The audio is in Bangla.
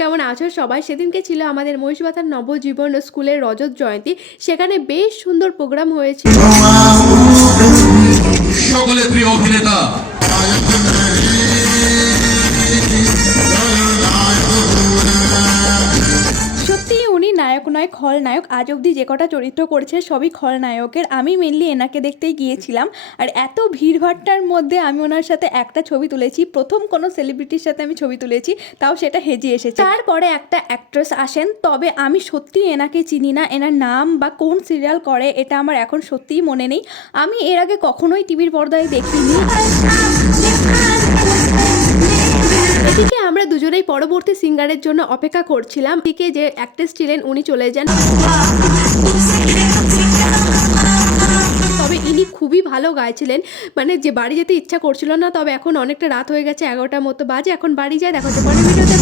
কেমন আছো সবাই? সেদিনকে ছিল আমাদের মহিষবাথার নবজীবন স্কুলের রজত জয়ন্তী। সেখানে বেশ সুন্দর প্রোগ্রাম হয়েছিল। সকলের প্রিয় অভিনেতা সত্যিই উনি নায়ক নয় খলনায়ক। আজ অবধি যে কটা চরিত্র করেছে সবই খলনায়কের। আমি মেনলি এনাকে দেখতেই গিয়েছিলাম। আর এত ভিড়ভাট্টার মধ্যে আমি ওনার সাথে একটা ছবি তুলেছি। প্রথম কোনো সেলিব্রিটির সাথে আমি ছবি তুলেছি, তাও সেটা হেজি এসেছে। তারপরে একটা অ্যাক্ট্রেস আসেন, তবে আমি সত্যিই এনাকে চিনি না। এনার নাম বা কোন সিরিয়াল করে এটা আমার এখন সত্যিই মনে নেই। আমি এর আগে কখনোই টিভির পর্দায় দেখিনি। এদিকে আমরা দুজনেই পরবর্তী সিঙ্গারের জন্য অপেক্ষা করছিলাম। এদিকে যে অ্যাক্ট্রেস ছিলেন উনি চলে যান। তবে ইনি খুবই ভালো গাইছিলেন, মানে যে বাড়ি যেতে ইচ্ছা করছিল না। তবে এখন অনেকটা রাত হয়ে গেছে, 11টার মতো বাজে, এখন বাড়ি যায়। দেখা হচ্ছে পরের ভিডিওতে।